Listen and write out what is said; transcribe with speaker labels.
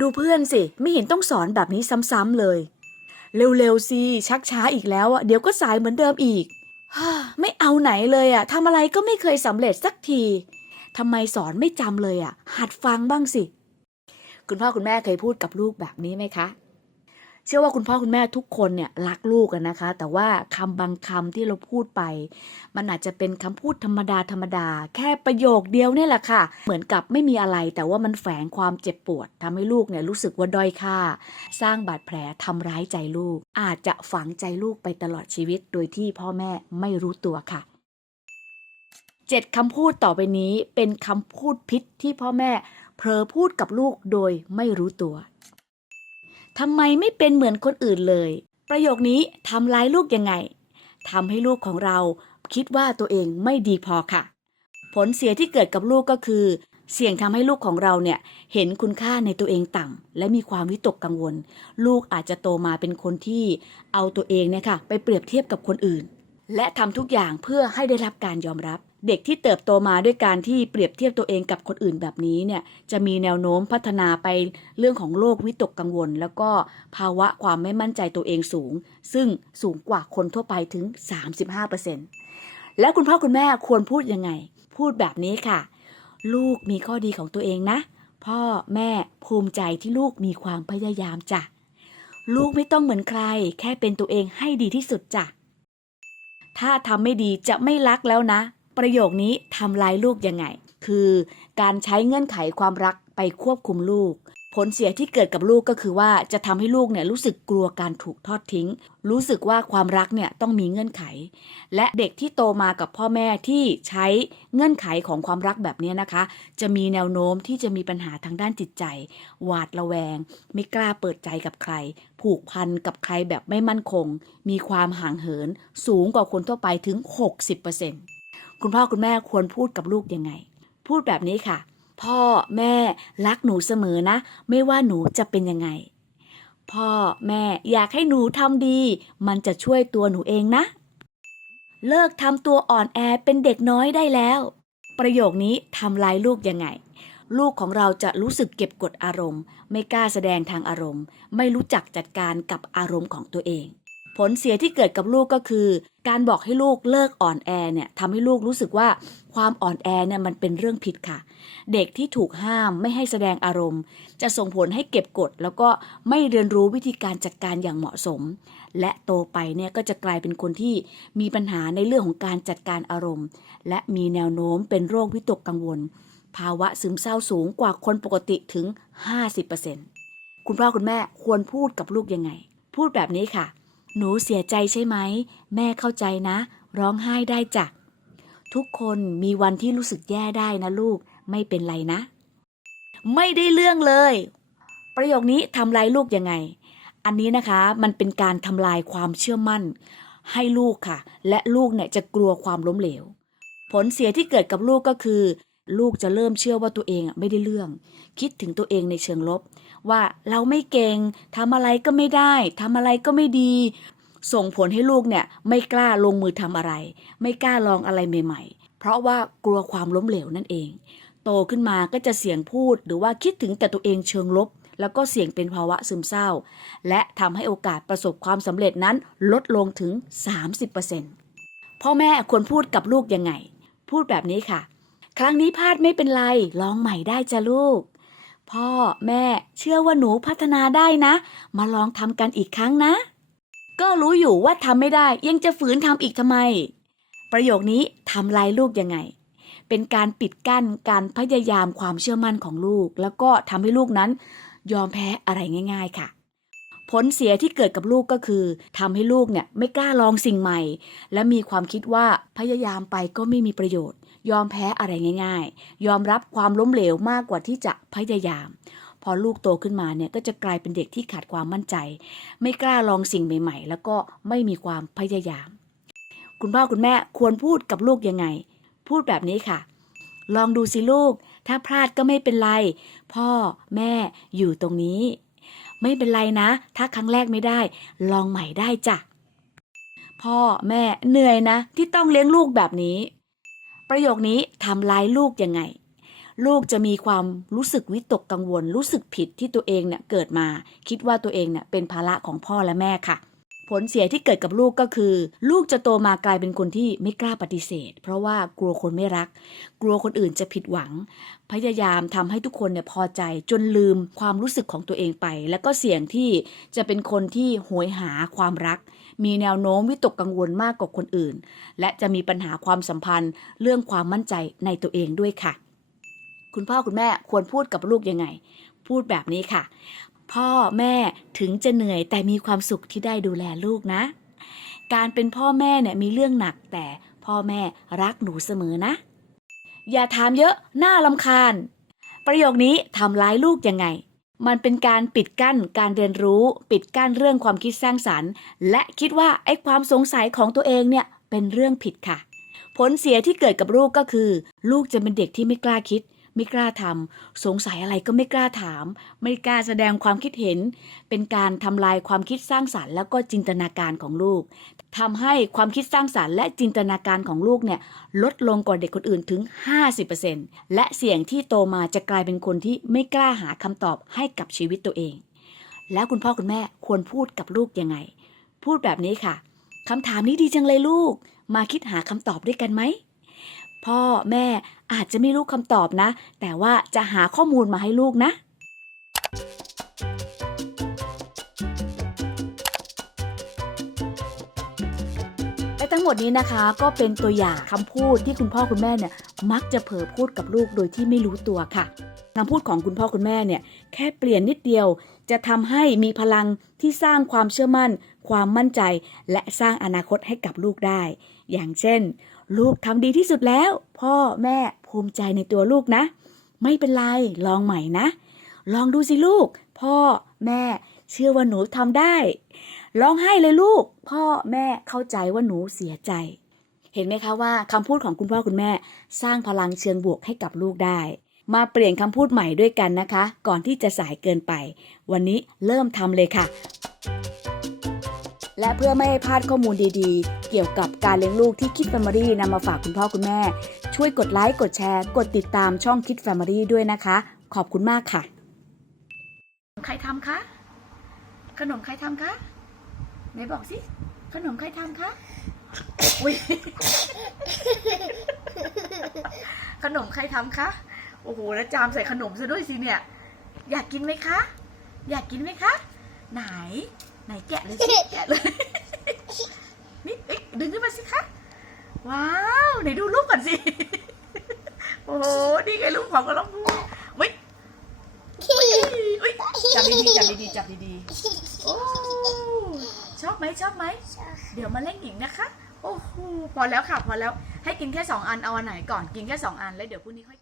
Speaker 1: ดูเพื่อนสิ ไม่เห็นต้องสอนแบบนี้ซ้ำๆเลย เร็วๆสิ ชักช้าอีกแล้วอะ เดี๋ยวก็สายเหมือนเดิมอีกฮ่าไม่เอาไหนเลยอะทำอะไรก็ไม่เคยสำเร็จสักทีทำไมสอนไม่จำเลยอะ หัดฟังบ้างสิ คุณพ่อคุณแม่เคยพูดกับลูกแบบนี้ไหมคะ เชื่อว่าคุณพ่อคุณแม่ทุกคนเนี่ยรักลูกกันนะคะ แต่ว่าคำบางคำที่เราพูดไป มันอาจจะเป็นคำพูดธรรมดาธรรมดา แค่ประโยคเดียวเนี่ยแหละค่ะ เหมือนกับไม่มีอะไรแต่ว่ามันแฝงความเจ็บปวดทำให้ลูกเนี่ยรู้สึกว่าด้อยค่า สร้างบาดแผลทำร้ายใจลูก อาจจะฝังใจลูกไปตลอดชีวิต โดยที่พ่อแม่ไม่รู้ตัวค่ะเจ็ดคำพูดต่อไปนี้เป็นคำพูดพิษที่พ่อแม่เผลอพูดกับลูกโดยไม่รู้ตัว ทำไมไม่เป็นเหมือนคนอื่นเลย ประโยคนี้ทำร้ายลูกยังไงทำให้ลูกของเราคิดว่าตัวเองไม่ดีพอค่ะ ผลเสียที่เกิดกับลูกก็คือ เสี่ยงทำให้ลูกของเราเนี่ยเห็นคุณค่าในตัวเองต่ำและมีความวิตกกังวล ลูกอาจจะโตมาเป็นคนที่เอาตัวเองเนี่ยค่ะไปเปรียบเทียบกับคนอื่น และทำทุกอย่างเพื่อให้ได้รับการยอมรับ เด็กที่เติบโตมาด้วยการที่เปรียบเทียบตัวเองกับคนอื่นแบบนี้เนี่ยจะมีแนวโน้มพัฒนาไปเรื่องของโรควิตกกังวล แล้วก็ภาวะความไม่มั่นใจตัวเองสูง ซึ่งสูงกว่าคนทั่วไปถึง 35%แล้วคุณพ่อคุณแม่ควรพูดยังไง พูดแบบนี้ค่ะ ลูกมีข้อดีของตัวเองนะ พ่อแม่ภูมิใจที่ลูกมีความพยายามจ้ะลูกไม่ต้องเหมือนใคร แค่เป็นตัวเองให้ดีที่สุดจ้ะถ้าทำไม่ดีจะไม่รักแล้วนะ ประโยคนี้ทำลายลูกยังไง คือการใช้เงื่อนไขความรักไปควบคุมลูก ผลเสียที่เกิดกับลูกก็คือว่าจะทำให้ลูกเนี่ยรู้สึกกลัวการถูกทอดทิ้ง รู้สึกว่าความรักเนี่ยต้องมีเงื่อนไข และเด็กที่โตมากับพ่อแม่ที่ใช้เงื่อนไขของความรักแบบนี้นะคะ จะมีแนวโน้มที่จะมีปัญหาทางด้านจิตใจ หวาดระแวง ไม่กล้าเปิดใจกับใคร ผูกพันกับใครแบบไม่มั่นคง มีความห่างเหิน สูงกว่าคนทั่วไปถึง 60% คุณพ่อคุณแม่ควรพูดกับลูกยังไง พูดแบบนี้ค่ะ พ่อแม่รักหนูเสมอนะ ไม่ว่าหนูจะเป็นยังไง พ่อแม่อยากให้หนูทำดี มันจะช่วยตัวหนูเองนะ เลิกทำตัวอ่อนแอเป็นเด็กน้อยได้แล้ว ประโยคนี้ทำลายลูกยังไงลูกของเราจะรู้สึกเก็บกดอารมณ์ ไม่กล้าแสดงทางอารมณ์ ไม่รู้จักจัดการกับอารมณ์ของตัวเอง ผลเสียที่เกิดกับลูกก็คือ การบอกให้ลูกเลิกอ่อนแอเนี่ยทำให้ลูกรู้สึกว่าความอ่อนแอเนี่ยมันเป็นเรื่องผิดค่ะ เด็กที่ถูกห้ามไม่ให้แสดงอารมณ์ จะส่งผลให้เก็บกด แล้วก็ไม่เรียนรู้วิธีการจัดการอย่างเหมาะสม และโตไปเนี่ยก็จะกลายเป็นคนที่มีปัญหาในเรื่องของการจัดการอารมณ์ และมีแนวโน้มเป็นโรควิตกกังวล ภาวะซึมเศร้าสูงกว่าคนปกติถึง 50%คุณพ่อคุณแม่ควรพูดกับลูกยังไง พูดแบบนี้ค่ะ หนูเสียใจใช่ไหม แม่เข้าใจนะ ร้องไห้ได้จ้ะ ทุกคนมีวันที่รู้สึกแย่ได้นะลูก ไม่เป็นไรนะ ไม่ได้เรื่องเลย ประโยคนี้ทำลายลูกยังไง อันนี้นะคะมันเป็นการทำลายความเชื่อมั่น ให้ลูกค่ะ และลูกเนี่ยจะกลัวความล้มเหลว ผลเสียที่เกิดกับลูกก็คือ ลูกจะเริ่มเชื่อว่าตัวเองอะไม่ได้เรื่อง คิดถึงตัวเองในเชิงลบ ว่าเราไม่เก่งทำอะไรก็ไม่ได้ทำอะไรก็ไม่ดี ส่งผลให้ลูกเนี่ยไม่กล้าลงมือทำอะไร ไม่กล้าลองอะไรใหม่ๆ เพราะว่ากลัวความล้มเหลวนั่นเอง โตขึ้นมาก็จะเสี่ยงพูดหรือว่าคิดถึงแต่ตัวเองเชิงลบ แล้วก็เสี่ยงเป็นภาวะซึมเศร้า และทำให้โอกาสประสบความสำเร็จนั้นลดลงถึง 30%พ่อแม่ควรพูดกับลูกยังไง พูดแบบนี้ค่ะ ครั้งนี้พลาดไม่เป็นไร ลองใหม่ได้จ้ะลูก พ่อแม่เชื่อว่าหนูพัฒนาได้นะ มาลองทำกันอีกครั้งนะ ก็รู้อยู่ว่าทำไม่ได้ ยังจะฝืนทำอีกทำไม ประโยคนี้ทำลายลูกยังไง เป็นการปิดกั้นการพยายามความเชื่อมั่นของลูก แล้วก็ทำให้ลูกนั้น ยอมแพ้อะไรง่าย ๆ ค่ะ ผลเสียที่เกิดกับลูกก็คือทำให้ลูกเนี่ยไม่กล้าลองสิ่งใหม่ และมีความคิดว่าพยายามไปก็ไม่มีประโยชน์ ยอมแพ้อะไรง่าย ๆ ยอมรับความล้มเหลวมากกว่าที่จะพยายาม พอลูกโตขึ้นมาเนี่ยก็จะกลายเป็นเด็กที่ขาดความมั่นใจ ไม่กล้าลองสิ่งใหม่ ๆ แล้วก็ไม่มีความพยายาม คุณพ่อคุณแม่ควรพูดกับลูกยังไง พูดแบบนี้ค่ะ ลองดูสิลูก ถ้าพลาดก็ไม่เป็นไร พ่อแม่อยู่ตรงนี้ ไม่เป็นไรนะ ถ้าครั้งแรกไม่ได้ ลองใหม่ได้จ้ะ พ่อแม่เหนื่อยนะ ที่ต้องเลี้ยงลูกแบบนี้ ประโยคนี้ทำร้ายลูกยังไง ลูกจะมีความรู้สึกวิตกกังวล รู้สึกผิดที่ตัวเองเนี่ยเกิดมา คิดว่าตัวเองเนี่ยเป็นภาระของพ่อและแม่ค่ะ ผลเสียที่เกิดกับลูกก็คือ ลูกจะโตมากลายเป็นคนที่ไม่กล้าปฏิเสธ เพราะว่ากลัวคนไม่รัก กลัวคนอื่นจะผิดหวัง พยายามทำให้ทุกคนเนี่ยพอใจจนลืมความรู้สึกของตัวเองไป แล้วก็เสี่ยงที่จะเป็นคนที่โหยหาความรัก มีแนวโน้มวิตกกังวลมากกว่าคนอื่น และจะมีปัญหาความสัมพันธ์ เรื่องความมั่นใจในตัวเองด้วยค่ะ คุณพ่อคุณแม่ควรพูดกับลูกยังไง พูดแบบนี้ค่ะ พ่อแม่ถึงจะเหนื่อยแต่มีความสุขที่ได้ดูแลลูกนะ การเป็นพ่อแม่เนี่ยมีเรื่องหนักแต่พ่อแม่รักหนูเสมอนะ อย่าถามเยอะน่าลำคาญ ประโยคนี้ทำร้ายลูกยังไง มันเป็นการปิดกั้นการเรียนรู้ ปิดกั้นเรื่องความคิดสร้างสรรค์ และคิดว่าไอ้ความสงสัยของตัวเองเนี่ยเป็นเรื่องผิดค่ะ ผลเสียที่เกิดกับลูกก็คือ ลูกจะเป็นเด็กที่ไม่กล้าคิด ไม่กล้าทำสงสัยอะไรก็ไม่กล้าถาม ไม่กล้าแสดงความคิดเห็น เป็นการทำลายความคิดสร้างสรรค์แล้วก็จินตนาการของลูกทำให้ความคิดสร้างสรรค์และจินตนาการของลูกเนี่ยลดลงกว่าเด็กคนอื่นถึง 50%และเสี่ยงที่โตมาจะกลายเป็นคนที่ไม่กล้าหาคำตอบให้กับชีวิตตัวเอง แล้วคุณพ่อคุณแม่ควรพูดกับลูกยังไง พูดแบบนี้ค่ะคำถามนี้ดีจังเลยลูก มาคิดหาคำตอบด้วยกันไหม พ่อแม่อาจจะไม่รู้คำตอบนะ แต่ว่าจะหาข้อมูลมาให้ลูกนะ และทั้งหมดนี้นะคะก็เป็นตัวอย่างคำพูดที่คุณพ่อคุณแม่เนี่ยมักจะเผลอพูดกับลูกโดยที่ไม่รู้ตัวค่ะคำพูดของคุณพ่อคุณแม่เนี่ยแค่เปลี่ยนนิดเดียว จะทำให้มีพลังที่สร้างความเชื่อมั่น ความมั่นใจ และสร้างอนาคตให้กับลูกได้ อย่างเช่น ลูกทำดีที่สุดแล้ว พ่อแม่ภูมิใจในตัวลูกนะ ไม่เป็นไร ลองใหม่นะ ลองดูสิลูก พ่อแม่ เชื่อว่าหนูทำได้ร้องไห้เลยลูก พ่อแม่เข้าใจว่าหนูเสียใจ เห็นไหมคะว่าคำพูดของคุณพ่อคุณแม่ สร้างพลังเชิงบวกให้กับลูกได้ มาเปลี่ยนคำพูดใหม่ด้วยกันนะคะ ก่อนที่จะสายเกินไป วันนี้เริ่มทำเลยค่ะ และเพื่อไม่ให้พลาดข้อมูลดีๆ เกี่ยวกับการเลี้ยงลูกที่คิดแฟมิลี่นำมาฝากคุณพ่อคุณแม่ ช่วยกดไลค์ กดแชร์ กดติดตามช่องคิดแฟมิลี่ด้วยนะคะ ขอบคุณมากค่ะ ใครทำคะ ขนมใครทำคะไหนบอกสิ ขนมใครทำคะอุ้ยขนมใครทำคะ โอ้โห แล้วจามใส่ขนมซะด้วยสิเนี่ย อยากกินไหมคะ อยากกินไหมคะ ไหน ไหนแกะเลยสิแกะเลยนี่เอ๊ะดึงขึ้นมาสิคะว้าวไหนดูรูปก่อนสิโอ้โหนี่ไงรูปของกระลองพูวิอุ๊ยจับดีๆจับดีๆจับดีๆโอ้ชอบไหมชอบไหมเดี๋ยวมาเล่นอีกนะคะ โอ้โหพอแล้วค่ะพอแล้วให้กินแค่สองอันเอาอันไหนก่อนกินแค่สองอันแล้วเดี๋ยวพรุ่งนี้ค่อย